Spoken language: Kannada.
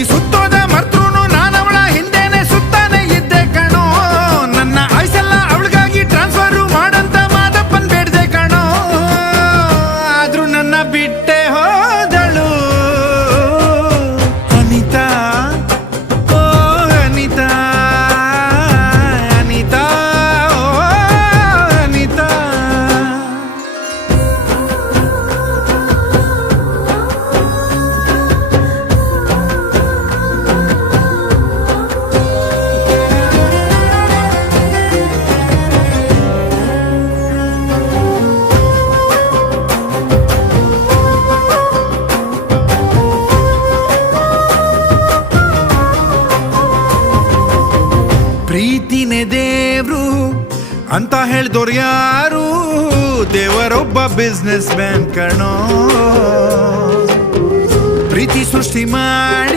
ಸುತ್ತೋದ ಮರ್ತೂನು ನಾನವಳ ಹಿಂದೆನೆ ಸುತ್ತಾನೆ ಇದ್ದೆ ಕಣೋ. ನನ್ನ ಆಯ್ಸೆಲ್ಲ ಅವಳಿಗಾಗಿ ಟ್ರಾನ್ಸ್ಫರ್ ಮಾಡಂತ ಮಾದಪ್ಪನ್ ಬೇಡ್ದೆ ಕಣೋ. ಆದ್ರೂ ನನ್ನ ಬಿಟ್ಟೆ ಹೋದಳು ಅನಿತಾ. ಓ ಅನಿತಾ, ಅನಿತಾ, ಓ ಅನಿತಾ. ಪ್ರೀತಿನೇ ದೇವ್ರು ಅಂತ ಹೇಳ್ದೋರು ಯಾರು? ದೇವರೊಬ್ಬ ಬಿಸ್ನೆಸ್ ಮ್ಯಾನ್ ಕಣೋ. ಪ್ರೀತಿ ಸೃಷ್ಟಿ ಮಾಡಿ